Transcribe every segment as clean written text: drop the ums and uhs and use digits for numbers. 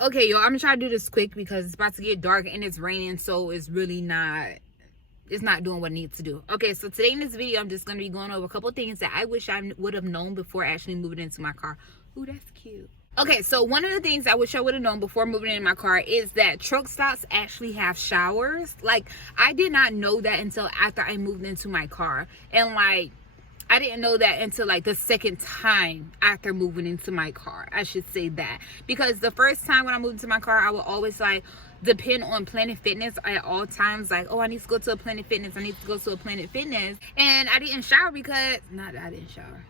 Okay, y'all, I'm gonna try to do this quick because it's about to get dark and it's raining, so it's really not, it's not doing what it needs to do. Okay, so today in this video, I'm just gonna be going over a couple things that I wish I would have known before actually moving into my car. Ooh, that's cute. Okay, so one of the things I wish I would have known before moving in my car is that truck stops actually have showers. Like, I did not know that until after I moved into my car. And like, I didn't know that until like the second time after moving into my car. I should say that. Because the first time when I moved into my car, I would always like depend on Planet Fitness at all times. Like, oh, I need to go to a Planet Fitness. I need to go to a Planet Fitness. And I didn't shower because, not that I didn't shower.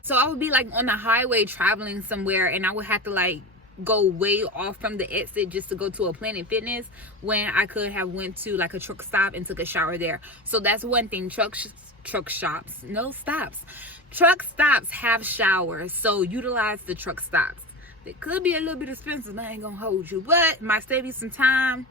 So I would be like on the highway traveling somewhere and I would have to like go way off from the exit just to go to a Planet Fitness when I could have went to like a truck stop and took a shower there. So that's one thing. Truck stops have showers, so utilize the truck stops. They could be a little bit expensive, I ain't gonna hold you, but might save you some time.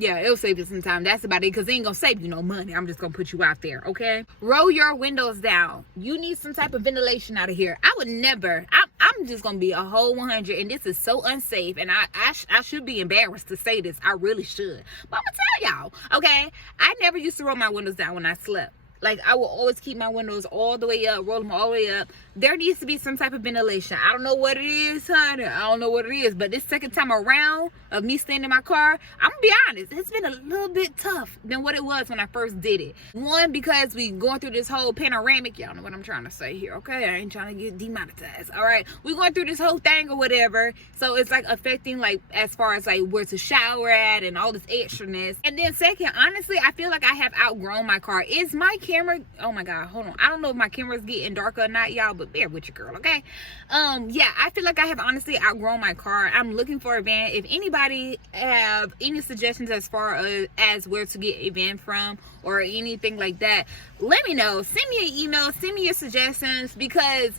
Yeah, it'll save you some time. That's about it, because it ain't gonna save you no money. I'm just gonna put you out there, okay? Roll your windows down. You need some type of ventilation out of here. I would never. I'm just gonna be a whole 100, and this is so unsafe, and I should be embarrassed to say this. I really should, but I'm gonna tell y'all, okay? I never used to roll my windows down when I slept. Like, I will always keep my windows all the way up, roll them all the way up. There needs to be some type of ventilation. I don't know what it is, honey. I don't know what it is. But this second time around of me staying in my car, I'm going to be honest, it's been a little bit tough than what it was when I first did it. One, because we going through this whole panoramic. Y'all know what I'm trying to say here, okay? I ain't trying to get demonetized, all right? We're going through this whole thing or whatever. So it's, like, affecting, like, as far as, like, where to shower at and all this extraness. And then second, honestly, I feel like I have outgrown my car. Is my camera, oh my god, hold on, I don't know if my camera's getting darker or not, y'all, but bear with your girl, okay? Yeah, I feel like I have honestly outgrown my car. I'm looking for a van. If anybody have any suggestions as far as where to get a van from or anything like that, let me know. Send me an email, send me your suggestions, because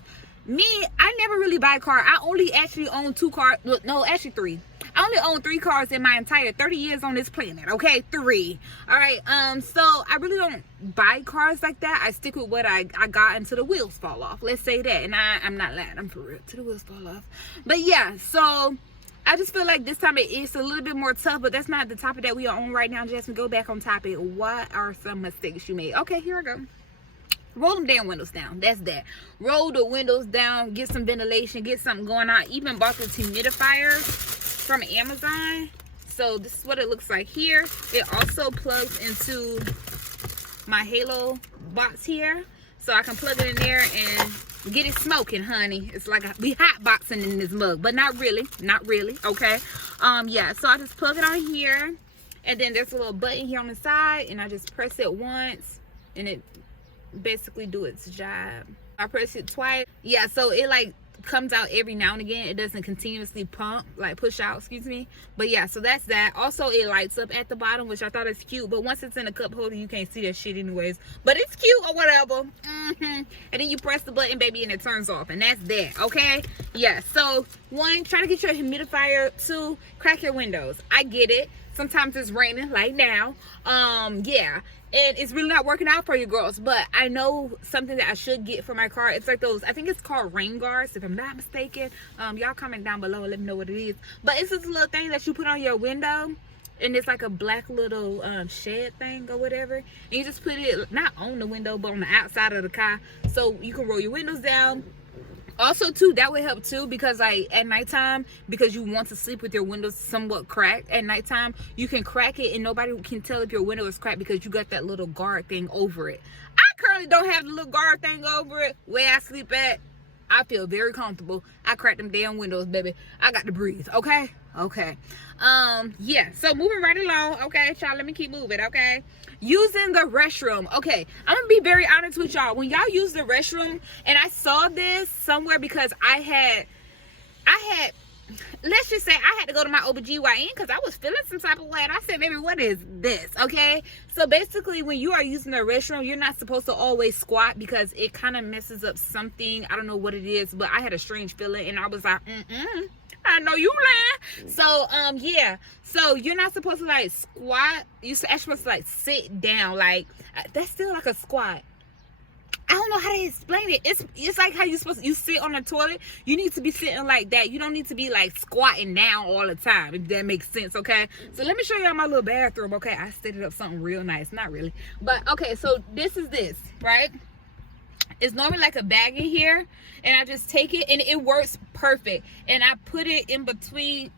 me, I never really buy a car. I only actually own 2 cars, no, actually 3. I only own 3 cars in my entire 30 years on this planet, okay? 3. All right, so I really don't buy cars like that. I stick with what I got until the wheels fall off. Let's say that. And I'm not lying. I'm for real. Till the wheels fall off. But yeah, so I just feel like this time it's a little bit more tough, but that's not the topic that we are on right now. Jasmine, go back on topic. What are some mistakes you made? Okay, here I go. Roll them damn windows down. That's that. Roll the windows down. Get some ventilation. Get something going on. Even bought this humidifier from Amazon. So this is what it looks like here. It also plugs into my Halo box here, so I can plug it in there and get it smoking, honey. It's like we hot boxing in this mug, but not really, okay? Yeah, so I just plug it on here, and then there's a little button here on the side, and I just press it once and it basically do its job. I press it twice. Yeah, so it like comes out every now and again. It doesn't continuously pump, like push out, excuse me. But yeah, so that's that. Also, it lights up at the bottom, which I thought is cute, but once it's in a cup holder, you can't see that shit anyways, but it's cute or whatever. And then you press the button, baby, and it turns off, and that's that, okay? Yeah, so 1, try to get your humidifier. 2, crack your windows. I get it, sometimes it's raining like now. Yeah, and it's really not working out for you girls, but I know something that I should get for my car. It's like those, I think it's called rain guards, if I'm not mistaken. Y'all comment down below and let me know what it is. But it's this little thing that you put on your window, and it's like a black little shed thing or whatever, and you just put it not on the window but on the outside of the car, so you can roll your windows down. Also too, that would help too, because like at nighttime, because you want to sleep with your windows somewhat cracked at nighttime, you can crack it and nobody can tell if your window is cracked because you got that little guard thing over it. I currently don't have the little guard thing over it where I sleep at. I feel very comfortable. I crack them damn windows, baby. I got to breathe, okay? Okay. Yeah, so moving right along, okay, y'all, let me keep moving, okay? Using the restroom. Okay, I'm gonna be very honest with y'all. When y'all use the restroom, and I saw this somewhere because I had let's just say I had to go to my OBGYN because I was feeling some type of way, and I said, baby, what is this? Okay, so basically when you are using the restroom, you're not supposed to always squat because it kind of messes up something. I don't know what it is, but I had a strange feeling, and I was like, I know you lying. So yeah, so you're not supposed to like squat. You're actually supposed to like sit down. Like that's still like a squat. I don't know how to explain it. It's like how you sit on the toilet. You need to be sitting like that. You don't need to be like squatting down all the time, if that makes sense, okay? So let me show y'all my little bathroom, okay? I set it up something real nice. Not really. But okay, so this is this, right? It's normally like a bag in here, and I just take it and it works perfect. And I put it in between.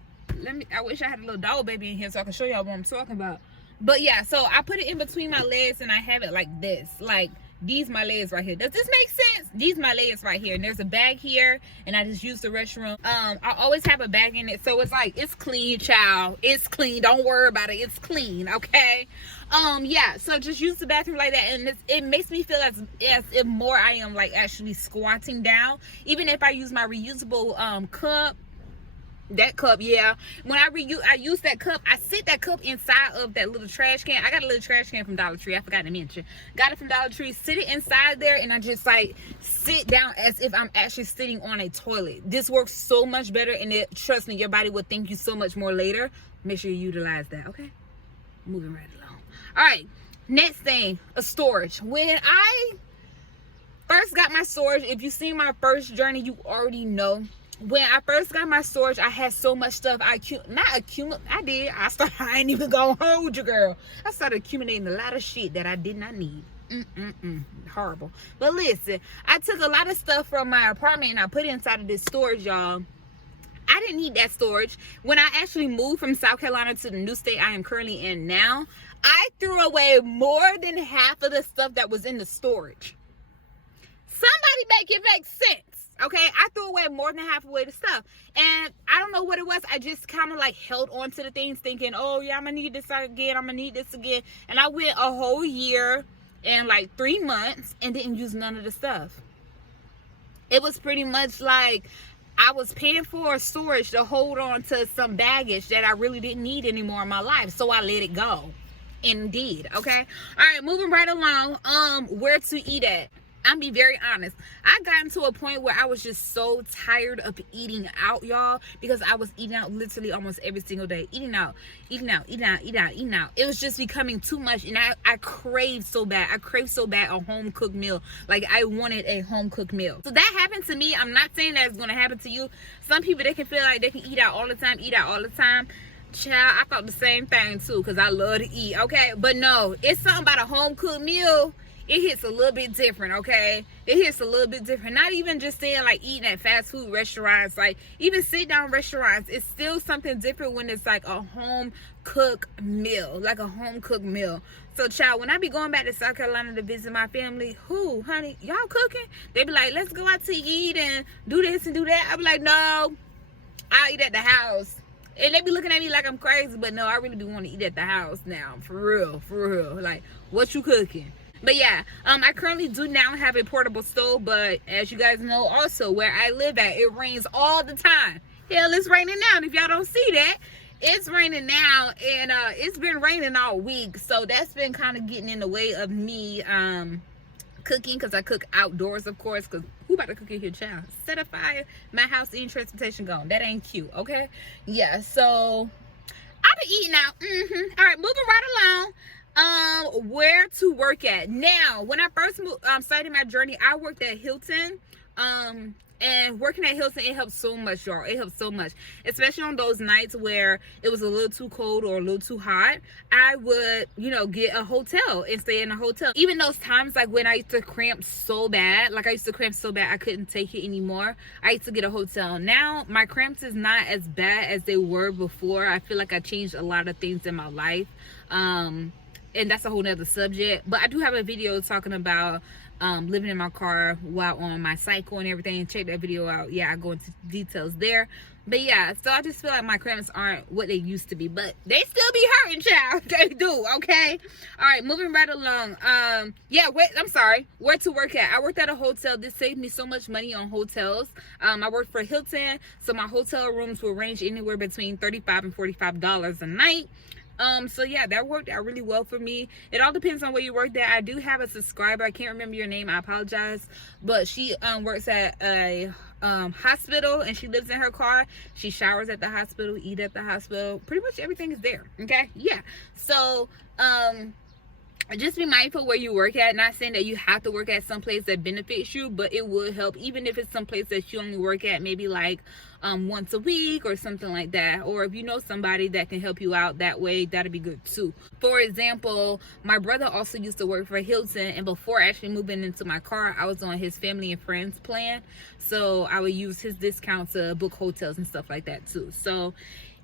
I wish I had a little dog baby in here so I can show y'all what I'm talking about. But yeah, so I put it in between my legs and I have it like this. Like, these my legs right here. Does this make sense? These my legs right here, and there's a bag here, and I just use the restroom. I always have a bag in it, so it's like, it's clean, child. It's clean. Don't worry about it. It's clean, okay? Yeah, so just use the bathroom like that, and it makes me feel as if more I am like actually squatting down. Even if I use my reusable cup, that cup, yeah, when I use that cup, I sit that cup inside of that little trash can. I got a little trash can from Dollar Tree, I forgot to mention. Got it from Dollar Tree, sit it inside there, and I just like sit down as if I'm actually sitting on a toilet. This works so much better, and trust me, your body will thank you so much more later. Make sure you utilize that, okay? Moving right along. All right, next thing, a storage. When I first got my storage, if you've seen my first journey, you already know. When I first got my storage, I had so much stuff. I ain't even gonna hold you, girl. I started accumulating a lot of shit that I did not need. Horrible. But listen, I took a lot of stuff from my apartment and I put it inside of this storage, y'all. I didn't need that storage. When I actually moved from South Carolina to the new state I am currently in now, I threw away more than half of the stuff that was in the storage. Somebody make it make sense. Okay, I threw away more than half away the stuff, and I don't know what it was. I just kind of like held on to the things, thinking, oh yeah, I'm gonna need this again, I'm gonna need this again. And I went a whole year and like 3 months and didn't use none of the stuff. It was pretty much like I was paying for storage to hold on to some baggage that I really didn't need anymore in my life, so I let it go. Indeed. Okay, all right, moving right along. Where to eat at? I'm be very honest. I gotten to a point where I was just so tired of eating out, y'all, because I was eating out literally almost every single day. Eating out. It was just becoming too much, and I craved so bad. I craved so bad a home cooked meal. Like, I wanted a home cooked meal. So that happened to me. I'm not saying that's gonna happen to you. Some people, they can feel like they can eat out all the time. Child, I thought the same thing too, because I love to eat, okay? But no, it's something about a home cooked meal. It hits a little bit different, okay? It hits a little bit different. Not even just saying like eating at fast food restaurants, like even sit down restaurants. It's still something different when it's like a home cooked meal, like a home cooked meal. So child, when I be going back to South Carolina to visit my family, honey, y'all cooking? They be like, let's go out to eat and do this and do that. I be like, no, I'll eat at the house. And they be looking at me like I'm crazy, but no, I really do want to eat at the house now, for real. Like, what you cooking? But yeah, I currently do now have a portable stove, but as you guys know also, where I live at, it rains all the time. Hell, it's raining now, and if y'all don't see that, it's raining now, and it's been raining all week, so that's been kind of getting in the way of me cooking, because I cook outdoors, of course, because who about to cook in here, child? Set a fire, my house, and transportation gone. That ain't cute, okay? Yeah, so I've been eating out. All right, moving right along. Where to work at. Now, when I first started my journey, I worked at Hilton. And working at Hilton, it helps so much, y'all. It helps so much, especially on those nights where it was a little too cold or a little too hot. I would, get a hotel and stay in a hotel. Even those times like when I used to cramp so bad, I couldn't take it anymore, I used to get a hotel. Now my cramps is not as bad as they were before. I feel like I changed a lot of things in my life, and that's a whole nother subject. But I do have a video talking about living in my car while on my cycle and everything. Check that video out. Yeah, I go into details there. But yeah, so I just feel like my cramps aren't what they used to be, but they still be hurting, child. They do, okay? All right, moving right along. Where to work at? I worked at a hotel. This saved me so much money on hotels. I worked for Hilton, so my hotel rooms will range anywhere between $35 and $45 a night. So yeah, that worked out really well for me. It all depends on where you work at. I do have a subscriber, I can't remember your name, I apologize, but she works at a hospital, and she lives in her car. She showers at the hospital, eat at the hospital, pretty much everything is there. Okay, yeah. So just be mindful where you work at. Not saying that you have to work at some place that benefits you, but it would help, even if it's some place that you only work at maybe like once a week or something like that. Or if you know somebody that can help you out that way, that'd be good too. For example, my brother also used to work for Hilton, and before actually moving into my car, I was on his family and friends plan, so I would use his discount to book hotels and stuff like that too. So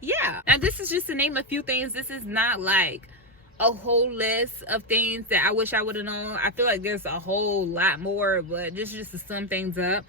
yeah, and this is just to name a few things. This is not like a whole list of things that I wish I would have known. I feel like there's a whole lot more, but this is just to sum things up.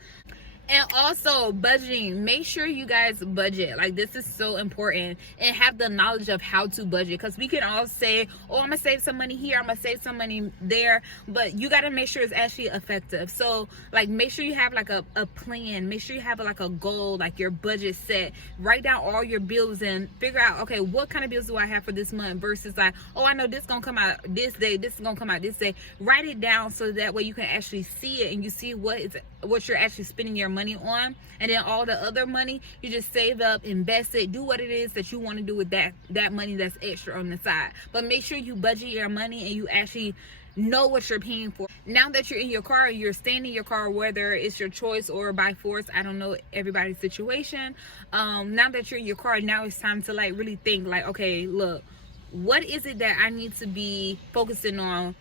And also budgeting, make sure you guys budget. Like, this is so important, and have the knowledge of how to budget, because we can all say, oh, I'm gonna save some money here, I'm gonna save some money there, but you got to make sure it's actually effective. So like, make sure you have like a plan, make sure you have like a goal, like your budget set. Write down all your bills and figure out, okay, what kind of bills do I have for this month, versus like, oh, I know this gonna come out this day, this is gonna come out this day. Write it down so that way you can actually see it, and you see what you're actually spending your money on, and then all the other money you just save up, invest it, do what it is that you want to do with that money that's extra on the side. But make sure you budget your money and you actually know what you're paying for. Now that you're in your car, you're staying in your car, whether it's your choice or by force, I don't know everybody's situation. Now that you're in your car, now it's time to like really think like, okay, look, what is it that I need to be focusing on?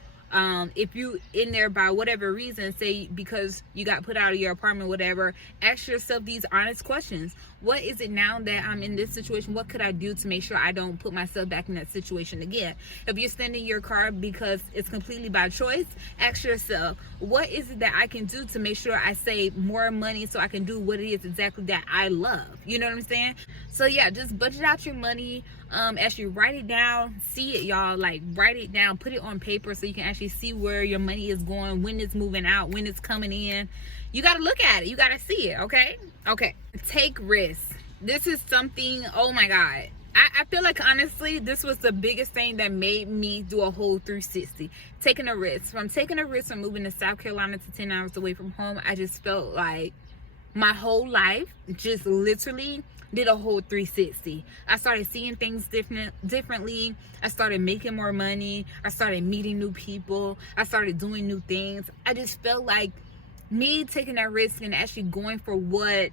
If you in there by whatever reason, say because you got put out of your apartment, whatever, ask yourself these honest questions. What is it now that I'm in this situation? What could I do to make sure I don't put myself back in that situation again? If you're standing in your car because it's completely by choice, ask yourself, what is it that I can do to make sure I save more money so I can do what it is exactly that I love? You know what I'm saying? So yeah, just budget out your money. Actually write it down, see it, y'all. Like, write it down, put it on paper so you can actually see where your money is going, when it's moving out, when it's coming in. You got to look at it, you got to see it. Okay, take risks. This is something, oh my god, I feel like honestly this was the biggest thing that made me do a whole 360. Taking a risk. From taking a risk from moving to South Carolina to 10 hours away from home, I just felt like my whole life just literally did a whole 360. I started seeing things differently. I started making more money. I started meeting new people. I started doing new things. I just felt like me taking that risk and actually going for what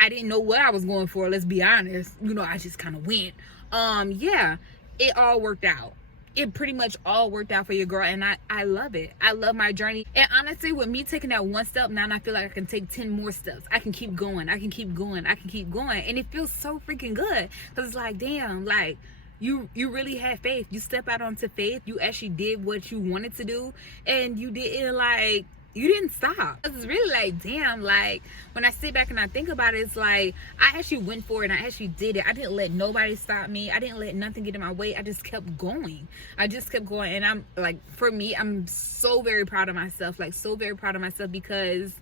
I didn't know what I was going for, let's be honest. You know, I just kind of went. Yeah, it all worked out. It pretty much all worked out for your girl, and I love it. I love my journey. And honestly, with me taking that one step, now I feel like I can take 10 more steps. I can keep going. I can keep going. I can keep going. And it feels so freaking good, because it's like, damn, like, you really had faith. You step out onto faith. You actually did what you wanted to do, and you didn't stop. It's really like, damn, like, when I sit back and I think about it, it's like, I actually went for it and I actually did it. I didn't let nobody stop me. I didn't let nothing get in my way. I just kept going. And I'm like, for me, I'm so very proud of myself, like, so very proud of myself, because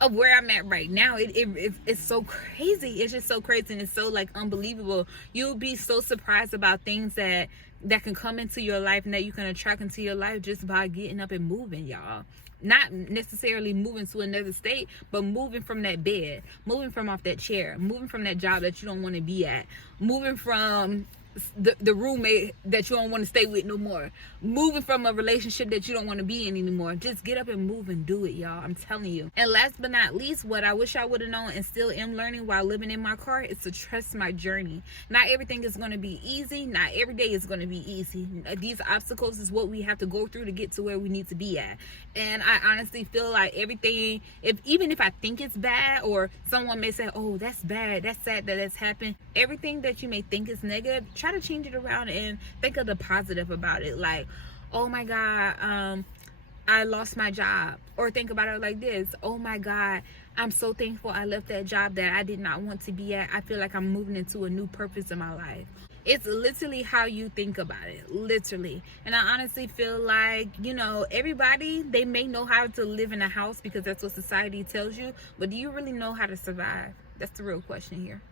of where I'm at right now. It's so crazy. It's just so crazy, and it's so like unbelievable. You'll be so surprised about things that can come into your life and that you can attract into your life just by getting up and moving, y'all. Not necessarily moving to another state, but moving from that bed, moving from off that chair, moving from that job that you don't want to be at, moving from the roommate that you don't want to stay with no more, moving from a relationship that you don't want to be in anymore. Just get up and move and do it, y'all. I'm telling you. And last but not least, what I wish I would have known and still am learning while living in my car is to trust my journey. Not everything is going to be easy. Not every day is going to be easy. These obstacles is what we have to go through to get to where we need to be at. And I honestly feel like everything, even if I think it's bad, or someone may say, oh, that's bad, that's sad that that's happened, everything that you may think is negative, try to change it around and think of the positive about it. Like, oh my god, I lost my job. Or think about it like this: oh my god, I'm so thankful I left that job that I did not want to be at. I feel like I'm moving into a new purpose in my life. It's literally how you think about it, literally. And I honestly feel like, you know, everybody, they may know how to live in a house because that's what society tells you, but do you really know how to survive? That's the real question here.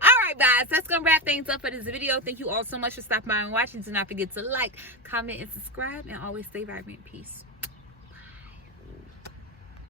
Alright guys, that's gonna wrap things up for this video. Thank you all so much for stopping by and watching. Do not forget to like, comment, and subscribe, and always stay vibrant. Peace.